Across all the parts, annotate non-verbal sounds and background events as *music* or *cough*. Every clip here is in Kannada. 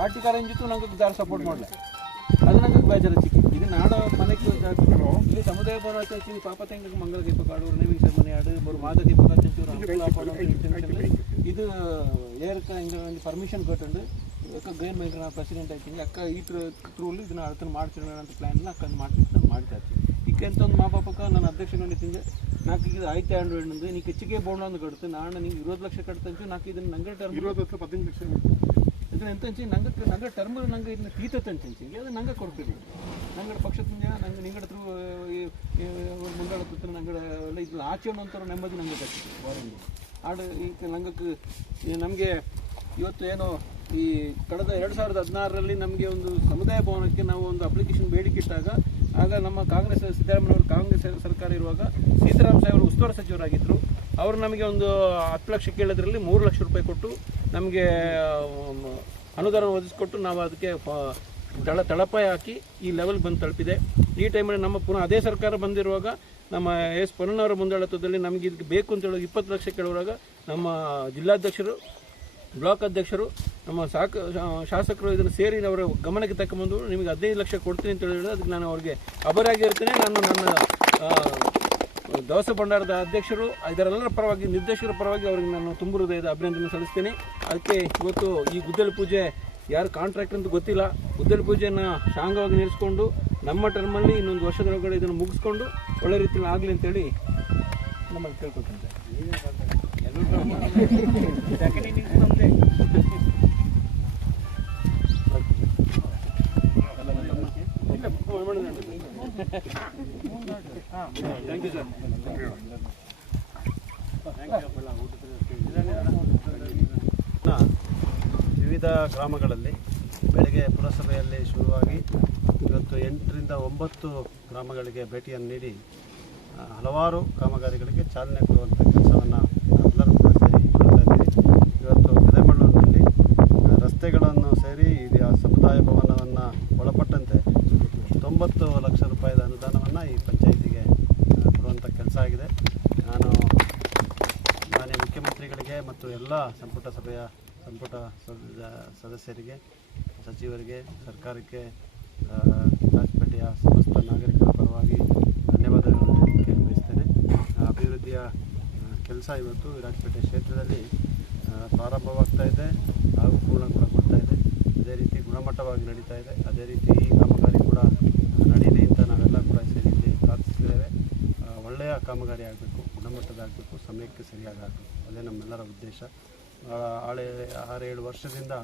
ಪಾರ್ಟಿಕಾರನ ಇಂಜಿತು ನಂಗೆ ಯಾರು ಸಪೋರ್ಟ್ ಮಾಡಲಿ. ಅದು ನಂಗೆ ಬೇಜಾರ ಚಿಕ್ಕ ಇದು ನಾನು ಮನೆಗೆ ಇಲ್ಲಿ ಸಮುದಾಯ ಭವನ ಇಲ್ಲಿ ಪಾಪ ತೆಂಗ ಮಂಗಳ ದೀಪ ಕಾಡು ನೇಮಿಂಗ್ ಸೆರೆಮನಿ ಆಡು, ಬರು ಮಾದ ದೀಪ ಇದು ಏರ್ಕ ಹಿಂಗೆ ಪರ್ಮಿಷನ್ ಕೊಟ್ಟಂಡು ಅಕ್ಕ ಗ್ರೇನ್ ನಾನು ಪ್ರೆಸಿಡೆಂಟ್ ಆಯ್ತೀನಿ. ಅಕ್ಕ ಈ ಥ್ರೂಲಿ ಇದನ್ನ ಅರ್ಥ ಮಾಡ್ತಿರೋಣ ಅಂತ ಪ್ಲ್ಯಾನ್ ಅಕ್ಕ ಮಾಡ್ತೀನಿ ನಾನು ಮಾಡ್ತಾ ಇರ್ತೀನಿ. ಈಗ ಎಂತ ಒಂದು ಮಾ ಪಾಪಕ್ಕ ನಾನು ಅಧ್ಯಕ್ಷ ತಿಂದೆ. ನಾಲ್ಕು ಇದು ಆಯ್ತು ಆಂಡ್ರಾಯ್ಡ್ ನಂದು. ನೀ ಹೆಚ್ಚಿಗೆ ಬೋಣ ಅಂತ ಕಟ್ತೀನಿ ನಾನು ನಿಂಗೆ ಇರೋದು ಲಕ್ಷ ಕಟ್ತಂಚು. ನಾಲ್ಕು ಇದನ್ನು ನಂಗೆ ಟರ್ಮ್ ಇರೋದು ಹತ್ರ ಪದಿನೈದು ಲಕ್ಷ. ಇದನ್ನ ಎಂತ ಅಂಚಿ ನಂಗೆ ನಂಗೆ ಟರ್ಮ್ ನಂಗೆ ಇದನ್ನ ತೀತಂಚಿ ಅದು ನಂಗೆ ಕೊಡ್ತೀರಿ. ನಂಗಡ ಪಕ್ಷದಿಂದ ನಂಗೆ ನಿಂಗಡ ತ್ರೂ ಮುಂದಾಳ ಹತ್ರ ನಂಗಡ ಎಲ್ಲ ಇದು ಆಚೆ ಅಂತಾರ ನೆಮ್ಮದಿ ನಂಗೆ ಕಟ್ಟಿ ಬೋರಿಂಗ್ ಆಡು ಈಗ ನಂಗೆ ನಮಗೆ ಇವತ್ತು ಏನು, ಈ ಕಳೆದ ಎರಡು ಸಾವಿರದ ಹದಿನಾರರಲ್ಲಿ ನಮಗೆ ಒಂದು ಸಮುದಾಯ ಭವನಕ್ಕೆ ನಾವು ಒಂದು ಅಪ್ಲಿಕೇಶನ್ ಬೇಡಿಕೆ ಇಟ್ಟಾಗ, ಆಗ ನಮ್ಮ ಕಾಂಗ್ರೆಸ್ ಸಿದ್ದರಾಮಯ್ಯವರು ಕಾಂಗ್ರೆಸ್ ಸರ್ಕಾರ ಇರುವಾಗ ಸೀತಾರಾಮ್ ಸಾಹೇಬರು ಉಸ್ತುವಾರಿ ಸಚಿವರಾಗಿದ್ದರು ಅವರು ನಮಗೆ ಒಂದು ಹತ್ತು ಲಕ್ಷ ಕೇಳೋದ್ರಲ್ಲಿ ಮೂರು ಲಕ್ಷ ರೂಪಾಯಿ ಕೊಟ್ಟು ನಮಗೆ ಅನುದಾನ ಒದಗಿಸ್ಕೊಟ್ಟು ನಾವು ಅದಕ್ಕೆ ತಳ ತಳಪಾಯ ಹಾಕಿ ಈ ಲೆವೆಲ್ ಬಂದು ತಲುಪಿದೆ. ಈ ಟೈಮಲ್ಲಿ ನಮ್ಮ ಪುನಃ ಅದೇ ಸರ್ಕಾರ ಬಂದಿರುವಾಗ ನಮ್ಮ ಎಸ್ ಪೊನ್ನವರ ಮುಂದಾಳತ್ವದಲ್ಲಿ ನಮಗೆ ಇದಕ್ಕೆ ಬೇಕು ಅಂತ ಹೇಳೋದು ಇಪ್ಪತ್ತು ಲಕ್ಷ ಕೇಳುವಾಗ ನಮ್ಮ ಜಿಲ್ಲಾಧ್ಯಕ್ಷರು, ಬ್ಲಾಕ್ ಅಧ್ಯಕ್ಷರು, ನಮ್ಮ ಸಾಕ ಶಾಸಕರು ಇದನ್ನು ಸೇರಿ ಅವರ ಗಮನಕ್ಕೆ ತಕ್ಕಂಬಂದು ನಿಮಗೆ ಹದಿನೈದು ಲಕ್ಷ ಕೊಡ್ತೀನಿ ಅಂತ ಹೇಳಿದ್ರೆ ಅದಕ್ಕೆ ನಾನು ಅವರಿಗೆ ಅಭರಾಗಿರ್ತೇನೆ ನಾನು ನನ್ನ ದವಸ ಭಂಡಾರದ ಅಧ್ಯಕ್ಷರು ಇದರೆಲ್ಲರ ಪರವಾಗಿ ನಿರ್ದೇಶಕರ ಪರವಾಗಿ ಅವರಿಗೆ ನಾನು ತುಂಬ ಹೃದಯದ ಅಭಿನಂದನೆ ಸಲ್ಲಿಸ್ತೀನಿ. ಅದಕ್ಕೆ ಇವತ್ತು ಈ ಗುದ್ದಲಿ ಪೂಜೆ ಯಾರು ಕಾಂಟ್ರಾಕ್ಟ್ ಅಂತ ಗೊತ್ತಿಲ್ಲ. ಗುದ್ದಲಿ ಪೂಜೆಯನ್ನು ಶಾಂಗವಾಗಿ ನಿಲ್ಲಿಸ್ಕೊಂಡು ನಮ್ಮ ಟರ್ಮಲ್ಲಿ ಇನ್ನೊಂದು ವರ್ಷದೊಳಗಡೆ ಇದನ್ನು ಮುಗಿಸ್ಕೊಂಡು ಒಳ್ಳೆ ರೀತಿಯಲ್ಲಿ ಆಗಲಿ ಅಂತೇಳಿ ನಮ್ಮಲ್ಲಿ ಕೇಳ್ಕೊತೀನಿ *laughs* ವಿವಿಧ ಗ್ರಾಮಗಳಲ್ಲಿ ಬೆಳಗ್ಗೆ ಪುರಸಭೆಯಲ್ಲಿ ಶುರುವಾಗಿ ಇವತ್ತು ಎಂಟರಿಂದ ಒಂಬತ್ತು ಗ್ರಾಮಗಳಿಗೆ ಭೇಟಿಯನ್ನು ನೀಡಿ ಹಲವಾರು ಕಾಮಗಾರಿಗಳಿಗೆ ಚಾಲನೆ ಕೊಡುವಂಥ ಕೆಲಸವನ್ನು ಎಲ್ಲರೂ ಕೂಡ ಸೇರಿ ಮಾಡ್ತಾ ಇದ್ದೀವಿ ಇವತ್ತು ಗದೆಮಳ್ಳೂರಿನಲ್ಲಿ ಆ, ರಸ್ತೆಗಳನ್ನು ಸೇರಿ ಇದು ಆ ಸಮುದಾಯ ಭವನವನ್ನು ಒಳಪಟ್ಟಂತೆ ತೊಂಬತ್ತು ಲಕ್ಷ ರೂಪಾಯಿದ ಅನುದಾನವನ್ನು ಈ ಪಂಚಾಯಿತಿಗೆ ಆ, ಕೊಡುವಂಥ ಕೆಲಸ ಆಗಿದೆ ನಾನು ಮಾನ್ಯ ಮುಖ್ಯಮಂತ್ರಿಗಳಿಗೆ ಮತ್ತು ಎಲ್ಲ ಸಂಪುಟ ಸಭೆಯ, ಸಂಪುಟ ಸದ- ಸದಸ್ಯರಿಗೆ, ಸಚಿವರಿಗೆ, ಸರ್ಕಾರಕ್ಕೆ ರಾಜಪೇಟೆಯ ಸಮಸ್ತ ನಾಗರಿಕರ ಪರವಾಗಿ ಧನ್ಯವಾದಗಳನ್ನು ಹೇಳಲಿಕ್ಕೆ ಬಯಸ್ತೇನೆ ಅಭಿವೃದ್ಧಿಯ ಕೆಲಸ ಇವತ್ತು ರಾಜಪೇಟೆ ಕ್ಷೇತ್ರದಲ್ಲಿ ಪ್ರಾರಂಭವಾಗ್ತಾ ಇದೆ, ಹಾಗೂ ಪೂರ್ಣಗೊಳಗೊಳ್ತಾ ಇದೆ. ಅದೇ ರೀತಿ ಗುಣಮಟ್ಟವಾಗಿ ನಡೀತಾ ಇದೆ. ಅದೇ ರೀತಿ ಈ ಕಾಮಗಾರಿ ಕೂಡ ನಡೀಲಿ ಅಂತ ನಾವೆಲ್ಲ ಕೂಡ ಸೇರಿ ಪ್ರಾರ್ಥಿಸಿದ್ದೇವೆ. ಒಳ್ಳೆಯ ಕಾಮಗಾರಿ ಆಗಬೇಕು, ಗುಣಮಟ್ಟದಾಗಬೇಕು, ಸಮಯಕ್ಕೆ ಸರಿಯಾಗಬೇಕು ಅದೇ ನಮ್ಮೆಲ್ಲರ ಉದ್ದೇಶ. ಹಳೆ ಆರೇಳು ವರ್ಷದಿಂದ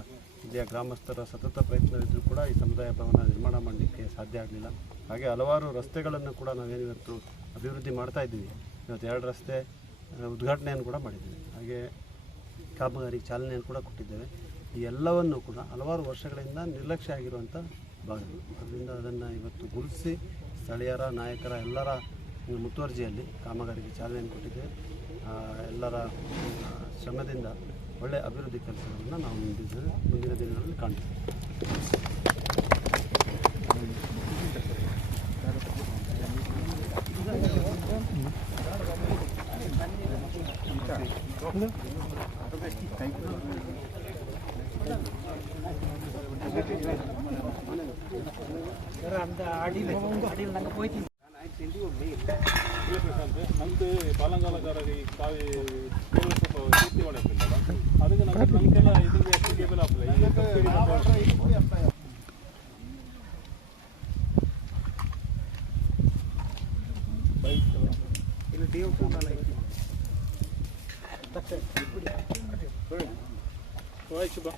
ಇಲ್ಲಿಯ ಗ್ರಾಮಸ್ಥರ ಸತತ ಪ್ರಯತ್ನವಿದ್ದರೂ ಕೂಡ ಈ ಸಮುದಾಯ ಭವನ ನಿರ್ಮಾಣ ಮಾಡಲಿಕ್ಕೆ ಸಾಧ್ಯ ಆಗಲಿಲ್ಲ. ಹಾಗೆ ಹಲವಾರು ರಸ್ತೆಗಳನ್ನು ಕೂಡ ನಾವೇನಿವತ್ತು ಅಭಿವೃದ್ಧಿ ಮಾಡ್ತಾ ಇದ್ದೀವಿ. ಇವತ್ತು ಎರಡು ರಸ್ತೆ ಉದ್ಘಾಟನೆಯನ್ನು ಕೂಡ ಮಾಡಿದ್ದೀವಿ. ಹಾಗೆ ಕಾಮಗಾರಿ ಚಾಲನೆಯನ್ನು ಕೂಡ ಕೊಟ್ಟಿದ್ದೇವೆ. ಈ ಎಲ್ಲವನ್ನು ಕೂಡ ಹಲವಾರು ವರ್ಷಗಳಿಂದ ನಿರ್ಲಕ್ಷ್ಯ ಆಗಿರುವಂಥ ಭಾಗಗಳು ಅದರಿಂದ ಅದನ್ನು ಇವತ್ತು ಗುರುತಿಸಿ ಸ್ಥಳೀಯರ, ನಾಯಕರ ಎಲ್ಲರ ಮುತುವರ್ಜಿಯಲ್ಲಿ ಕಾಮಗಾರಿಗೆ ಚಾಲನೆಯನ್ನು ಕೊಟ್ಟಿದ್ದೇವೆ. ಎಲ್ಲರ ಶ್ರಮದಿಂದ ಒಳ್ಳೆಯ ಅಭಿವೃದ್ಧಿ ಕೆಲಸಗಳನ್ನು ನಾವು ಮುಂದಿನ ಮುಂದಿನ ದಿನಗಳಲ್ಲಿ ಕಾಣ್ತೀವಿ. ನಮ್ದು ಬಾಲಂಗಾಲಗಾರರಿಗೆ ಕಾವಿ ಸ್ವಲ್ಪ ಕೀರ್ತಿ ಒಳಗಿಲ್ಲ ಅದಕ್ಕೆ ನಮ್ಗೆ ನಮಗೆಲ್ಲ ಇದು ಕೇಬಲ್ ಆಗ್ತದೆ ಈಗ ಸಬ್ಸಿಡಿ ಬಂದು- ಆಯ್ತು ಶುಭ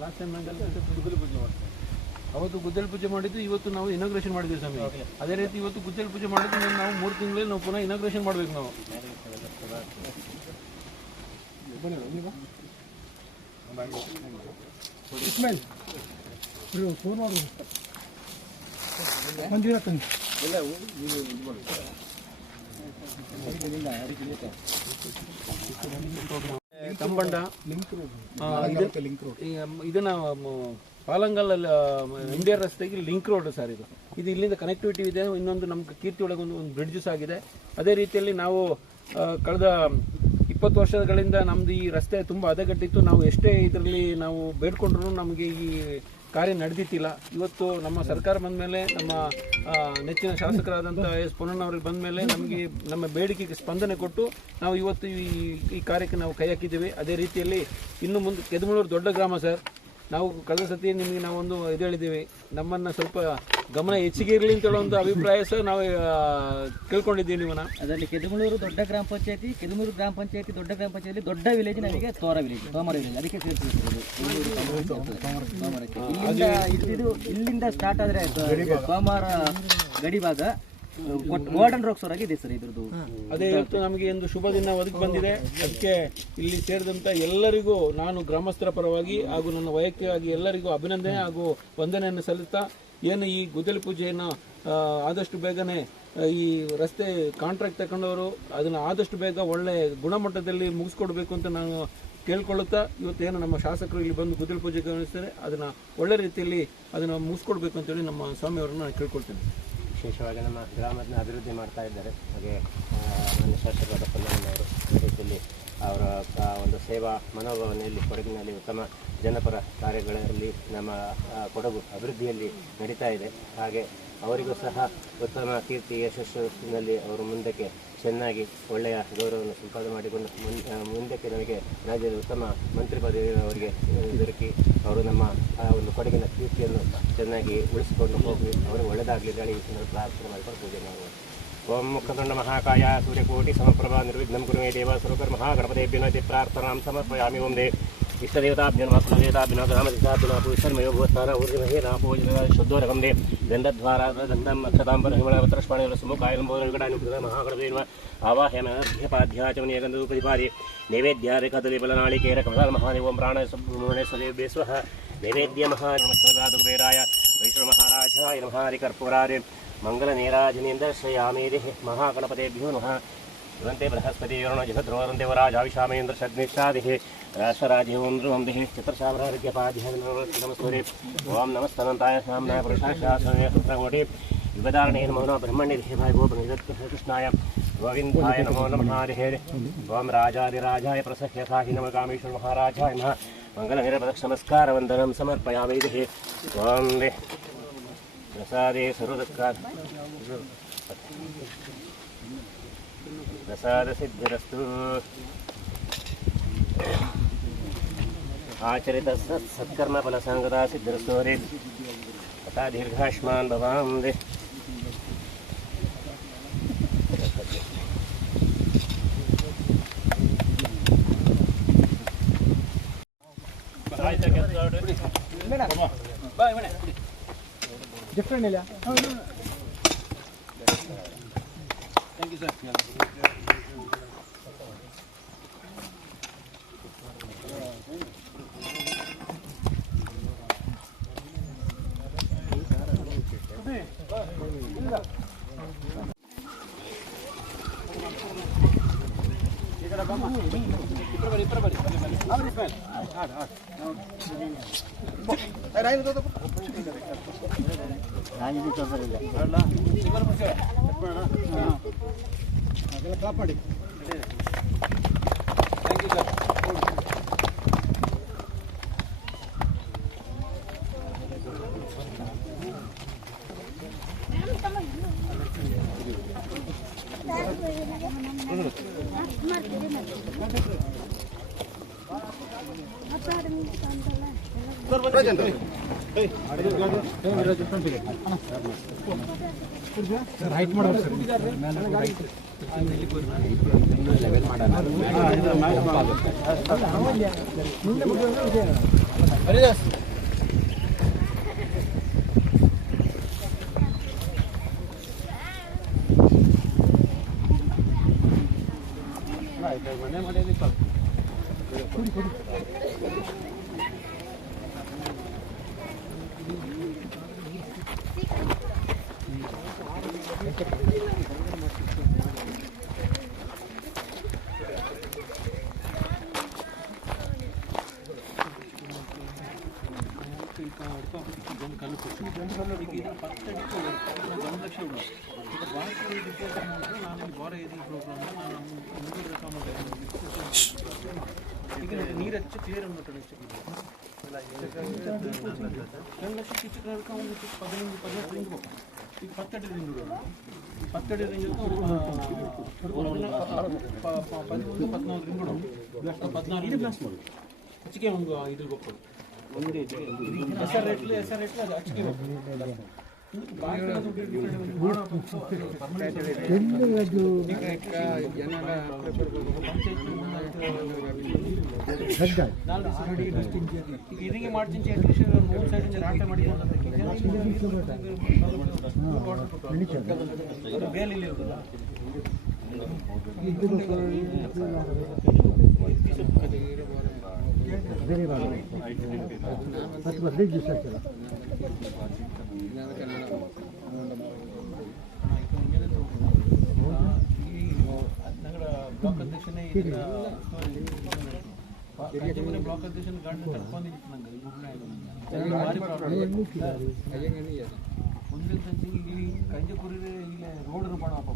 ಲಾಸ್ಟ್ ಟೈಮ್ ನಂಗೆ ಗುದ್ದಲಿ ಪೂಜೆ ಮಾಡ್ತಾರೆ ಅವತ್ತು ಗುದ್ದಲಿ ಪೂಜೆ ಮಾಡಿದ್ದು ಇವತ್ತು ನಾವು ಇನಾಗ್ರೇಷನ್ ಮಾಡಿದ್ವಿ ಸ್ವಾಮಿ. ಅದೇ ರೀತಿ ಇವತ್ತು ಗುದ್ದಲ್ ಪೂಜೆ ಮಾಡಿದ್ದು ನಾವು ಮೂರು ತಿಂಗಳಲ್ಲಿ ನಾವು ಪುನಃ ಇನಾಗ್ರೇಷನ್ ಮಾಡ್ಬೇಕು ನಾವು. ಇದು- ಎಲ್ಲ ಮ, ಪಾಲಂಗಲ್ ಇದನ್ನ ಡಿ ಆರ್ ರಸ್ತೆಗೆ ಲಿಂಕ್ ರೋಡ್ ಸರ್ ಇದು. ಇದು ಇಲ್ಲಿಂದ ಕನೆಕ್ಟಿವಿಟಿ ಇದೆ. ಇನ್ನೊಂದು ನಮ್ಮ ಕೀರ್ತಿ ಒಳಗೆ ಒಂದು ಒಂದು ಬ್ರಿಡ್ಜಸ್ ಆಗಿದೆ ಅದೇ ರೀತಿಯಲ್ಲಿ ನಾವು ಕಳೆದ ಇಪ್ಪತ್ತು ವರ್ಷಗಳಿಂದ ನಮ್ದು ಈ ರಸ್ತೆ ತುಂಬ ಹದಗೆಟ್ಟಿತ್ತು. ನಾವು ಎಷ್ಟೇ ಇದರಲ್ಲಿ ನಾವು ಬೇಡ್ಕೊಂಡ್ರು ನಮಗೆ ಈ ಕಾರ್ಯ ನಡೆದಿತ್ತಿಲ್ಲ. ಇವತ್ತು ನಮ್ಮ ಸರ್ಕಾರ ಬಂದ ಮೇಲೆ ನಮ್ಮ ನೆಚ್ಚಿನ ಶಾಸಕರಾದಂಥ ಎಸ್ ಪೊನ್ನಣ್ಣವ್ರಿಗೆ ಬಂದ ಮೇಲೆ ನಮಗೆ ನಮ್ಮ ಬೇಡಿಕೆಗೆ ಸ್ಪಂದನೆ ಕೊಟ್ಟು ನಾವು ಇವತ್ತು ಈ ಈ ಕಾರ್ಯಕ್ಕೆ ನಾವು ಕೈ ಹಾಕಿದ್ದೀವಿ. ಅದೇ ರೀತಿಯಲ್ಲಿ ಇನ್ನು ಮುಂದೆ ಕೆದಮೂಳೂರು ದೊಡ್ಡ ಗ್ರಾಮ ಸರ್. ನಾವು ಕಳೆದ ಸತಿ ನಿಮಗೆ ನಾವೊಂದು ಇದು ಹೇಳಿದ್ದೀವಿ. ನಮ್ಮನ್ನು ಸ್ವಲ್ಪ ಗಮನ ಹೆಚ್ಚಿಗೆ ಇರಲಿ ಅಂತ ಹೇಳೋ ಒಂದು ಅಭಿಪ್ರಾಯ ಸಹ ನಾವು ತಿಳ್ಕೊಂಡಿದ್ದೀವಿ ಕೇಳ್ಕೊಂಡಿದ್ದೀವಿ ನಿಮ್ಮನ್ನ ಅದರಲ್ಲಿ ಕೆದಮೂರು ದೊಡ್ಡ ಗ್ರಾಮ ಪಂಚಾಯತಿ ಕೆದಮೂರು ಗ್ರಾಮ ಪಂಚಾಯತಿ ದೊಡ್ಡ ಗ್ರಾಮ ಪಂಚಾಯತಿ ದೊಡ್ಡ ವಿಲೇಜ್ ನಮಗೆ ತೋರ ವಿಲೇಜ್ ತೋಮರ ವಿಲೇಜ್ ಅದಕ್ಕೆ ಸೇರಿಸಿರೋದು ಇಲ್ಲಿಂದ ಇಲ್ಲಿಂದ ಸ್ಟಾರ್ಟ್ ಆದ್ರೆ ಸೋಮವಾರ ಗಡಿ ಭಾಗ ಗೋಲ್ಡನ್ ರಾಕ್ಸ್ ವರೆಗೆ ಇದೆ ಸರ್ ಇದ್ರದ್ದು. ಅದೇ ಇವತ್ತು ನಮಗೆ ಒಂದು ಶುಭ ದಿನ ಒದಗಿ ಬಂದಿದೆ. ಅದಕ್ಕೆ ಇಲ್ಲಿ ಸೇರಿದಂಥ ಎಲ್ಲರಿಗೂ ನಾನು ಗ್ರಾಮಸ್ಥರ ಪರವಾಗಿ ಹಾಗೂ ನನ್ನ ವೈಯಕ್ತಿಕವಾಗಿ ಎಲ್ಲರಿಗೂ ಅಭಿನಂದನೆ ಹಾಗೂ ವಂದನೆಯನ್ನು ಸಲ್ಲಿಸ್ತಾ ಏನು ಈ ಗುದ್ದಲಿ ಪೂಜೆಯನ್ನು ಆದಷ್ಟು ಬೇಗನೆ ಈ ರಸ್ತೆ ಕಾಂಟ್ರಾಕ್ಟ್ ತಗೊಂಡವರು ಅದನ್ನು ಆದಷ್ಟು ಬೇಗ ಒಳ್ಳೆ ಗುಣಮಟ್ಟದಲ್ಲಿ ಮುಗಿಸ್ಕೊಡ್ಬೇಕು ಅಂತ ನಾನು ಕೇಳ್ಕೊಳ್ಳುತ್ತಾ, ಇವತ್ತೇನು ನಮ್ಮ ಶಾಸಕರು ಇಲ್ಲಿ ಬಂದು ಗುದ್ದಲಿ ಪೂಜೆ ಗಮನಿಸ್ತಾರೆ, ಅದನ್ನು ಒಳ್ಳೆ ರೀತಿಯಲ್ಲಿ ಅದನ್ನು ಮುಗಿಸ್ಕೊಡ್ಬೇಕು ಅಂತೇಳಿ ನಮ್ಮ ಸ್ವಾಮಿಯವರನ್ನು ನಾನು ಕೇಳ್ಕೊಳ್ತೇನೆ. ವಿಶೇಷವಾಗಿ ನಮ್ಮ ಗ್ರಾಮದ ಅಭಿವೃದ್ಧಿ ಮಾಡ್ತಾ ಇದ್ದಾರೆ. ಹಾಗೆ ನನ್ನ ಶಾಸಕರಾದ ಪಲ್ಲಣ್ಣನವರು ಈ ರೀತಿಯಲ್ಲಿ ಅವರ ಒಂದು ಸೇವಾ ಮನೋಭಾವನೆಯಲ್ಲಿ, ಕೊಡಗಿನಲ್ಲಿ ಉತ್ತಮ ಜನಪರ ಕಾರ್ಯಗಳಲ್ಲಿ ನಮ್ಮ ಕೊಡಗು ಅಭಿವೃದ್ಧಿಯಲ್ಲಿ ನಡೀತಾ ಇದೆ. ಹಾಗೆ ಅವರಿಗೂ ಸಹ ಉತ್ತಮ ಕೀರ್ತಿ, ಯಶಸ್ಸಿನಲ್ಲಿ ಅವರು ಮುಂದಕ್ಕೆ ಚೆನ್ನಾಗಿ ಒಳ್ಳೆಯ ಗೌರವವನ್ನು ಸಂಪಾದನೆ ಮಾಡಿಕೊಂಡು ಮುಂದಕ್ಕೆ ನಮಗೆ ರಾಜ್ಯದ ಉತ್ತಮ ಮಂತ್ರಿ ಪದವಿ ಅವರಿಗೆ ದೊರಕಿ ಅವರು ನಮ್ಮ ಒಂದು ಕೊಡಗಿನ ಕೀರ್ತಿಯನ್ನು ಚೆನ್ನಾಗಿ ಉಳಿಸಿಕೊಂಡು ಹೋಗಿ, ಅವರು ಒಳ್ಳೆಯದಾಗಲಿ ಗಾಳಿ ಪ್ರಾರ್ಥನೆ ಮಾಡಿಕೊಂಡು ಪೂಜೆ ఓం ముఖదండ మహాకాయ సూర్యకోటి సమప్రభ నిర్విఘ్నం గురుమే దేవ సురకర్ మహాగణపతేభ్యో నైతే ప్రార్థనాం సమర్పయామి ఓం దే ఇష్టదేవతాభ్యో నమ కులదేవతాభ్యో గ్రామదేవతాభ్యో పురుషన్మయో భూస్థాన ఊర్జమహే నాపోజన శుద్ధోరకం దే గంధద్వారా గంధం అక్షతాంబర హిమలవత్రష్పాణ సుముఖాయం భోజనగడాని మహాగణపతి ఆవాహ్యమభ్యపాధ్యాచమనీయగంధూపతిపాది నైవేద్యారికదలిబలనాళికేరకమల మహాదేవం ప్రాణ సుబ్రహ్మణ్యేశ్వరే స్వ నైవేద్య మహారాయ వైష్ణవ మహారాజాయ మహారికర్పూరారే मङ्गलनीराजनीन्द्र श्रेयामेरिः महागणपतेभ्यो नमः। ध्रुवन्ते बृहस्पतिर्णजिभद्रोरुन्देवराजाविशामेन्द्रशग्निशादिः राष्ट्रराजीवन्द्रुवन्दिः चित्रशामरार्घ्यपाध्यानमस्तुरे ॐ नमस्तनन्ताय साम्नाय पुरुषाशासनकोटि युगदारणे नमो नमः ब्रह्मण्यधिः भाय भो कृष्णाय। गोविन्दाय नमो नमः हरिः ॐ प्रसह्य साहि नमः कामेश्वर महाराजाय नमः। वंदनम समर्पयामि ॐ ప్రసాదే సర్వదుఃఖాత్ ప్రసాదసిద్ధిరస్తు ఆచరిత సత్కర్మ ఫలసంగతా సిద్ధిరస్తు హరే. తథా దీర్ఘాష్మాన్ భవాం Ranilha. No, no, no. Thank you, sir. ఇక్కడ బామ్మ ఇక్కడ పడి ఇక్కడ పడి ఆడ ఆడ ಕಾಪಾಡಿ ಥ್ಯಾಂಕ್ ಯು ಸರ್ ಅಪ್ಪ ಮನೆ ಮಾಡಿಯಲಿಪ್ಪ ಸಿಕ್ಕಾಪಟ್ಟೆ ಜನ ಕಲ್ಲು ನೀರಚ್ಚು ಕ್ಲಿಯರ್ ಅನ್ನೋದು రెండు లక్షలు ఇచ్చి కనుక పదిహేను పదిహేను రింగ్ ಈಗ ಪತ್ತಡಿ ರಿಂಗ್ ಈ ಪತ್ತಡಿ ರಿಂಗ್ ಪದಿಮೂರು ಪದ್ನಾಲ್ಕು ರಿಂಗ್ಗಳು ಇವತ್ತು ಪದ್ನಾಲ್ಕು ಬ್ಲಾಸ್ಟ್ ಮಾಡು ಹೆಚ್ಚಿಗೆ ಒಂದು ಇದ್ರ ಗೊಪ್ಪದು ಹೆಸರು ರೇಟ್ಲಿ ಹೆಸರು ರೇಟ್ಲಿ ಅದು ಹೆಚ್ಚಿಗೆ ಇದಕ್ಕೆ ಮಾಡ್ತೀನಿ ಅಟ್ಲೀಸ್ಟ್ ಮೂರು ಸೈಡ್ ರಾಟೆ ಮಾಡಿ ಬೇರೆ ಬ್ಲಾಕ್ ಅಧ್ಯಕ್ಷನೇ ಬ್ಲಾಕ್ ಅಧ್ಯಕ್ಷನ ಗಾರ್ಡ್ ಕಟ್ಕೊಂಡಿದ್ದೀನಿ ನಂಗೆ ಭಾರಿ ಪ್ರಾಬ್ಲಮ್ ಕಂಜೆ ಕುರಿದ್ರೆ ಇಲ್ಲಿ ರೋಡ್ ಮಾಡಪ್ಪ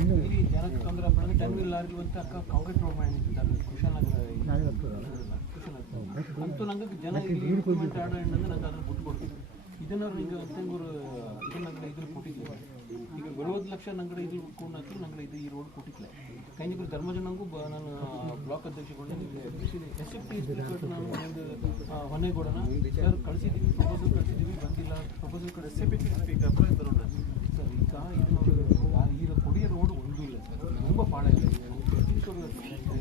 ಇಲ್ಲಿ ಜನಕ್ಕೆ ತೊಂದರೆ ಬೆಳಗ್ಗೆ ಟೈಮ್ ಇಲ್ಲ ಅಂತ ಅಕ್ಕ ಕಾಂಕ್ರೀಟ್ ರೋಡ್ ಮಾಡಿ ಕುಶಾಲನಗರ ಅಂತೂ ನಂಗೆ ಜನ ಇಲ್ಲಿ ಆಡ ಕೊಡ್ತೀನಿ ಇದನ್ನ ನಿಂಗೆ ಅತ್ತಂಗೂರು ಇದನ್ನ ನಂಗೆ ಇದ್ರ ಕೊಟ್ಟಿದ್ದೆ ಈಗ ಬರುವತ್ತು ಲಕ್ಷ ನಂಗಡೆ ಇದು ಕೂಡ ನಂಗಡೆ ಇದು ಈ ರೋಡ್ ಕೊಟ್ಟಿಲ್ಲ ಕೈಂಜಿಪುರ ಧರ್ಮಜನಂಗೂ ನಾನು ಬ್ಲಾಕ್ ಅಧ್ಯಕ್ಷಗೊಂಡು ಎಸ್ ಎಫ್ ಟಿ ನಾನು ಒಂದು ಹೊನ್ನೇಗೌಡನ ಸರ್ ಕಳಿಸಿದ್ದೀವಿ. ಪ್ರಪೋಸಲ್ ಕಳಿಸಿದ್ದೀವಿ ಬಂದಿಲ್ಲ. ಪ್ರಪೋಸಲ್ ಕಡೆ ಎಸ್ ಎಫ್ ಟಿ ಸ್ಪೀಕರ್ ಬರೋಣ ಸರ್ ಈಗ ಇದು ಈಗ ಕೊಡಿಯ ರೋಡ್ ಒಂದೂ ಇಲ್ಲ ಸರ್. ತುಂಬ ಪಾಡ ಇದೆ.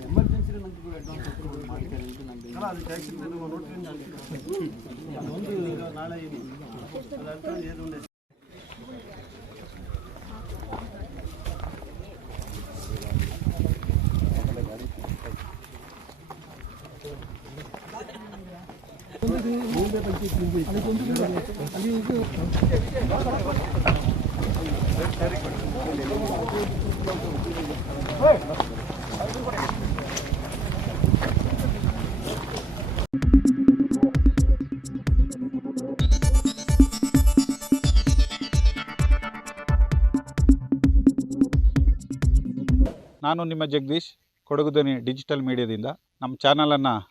ಎಮರ್ಜೆನ್ಸಿ ನಂಗೆ ಅಡ್ವಾನ್ಸ್ ಮಾಡ್ತಾರೆ ಇದು ನಂಗೆ ಅದೊಂದು ನಾಳೆ ಏನು ಅದಂತ ಏನು ನಾನು ನಿಮ್ಮ ಜಗದೀಶ್ ಕೊಡಗು ಧ್ವನಿ ಡಿಜಿಟಲ್ ಮೀಡಿಯಾದಿಂದ. ನಮ್ಮ ಚಾನಲನ್ನು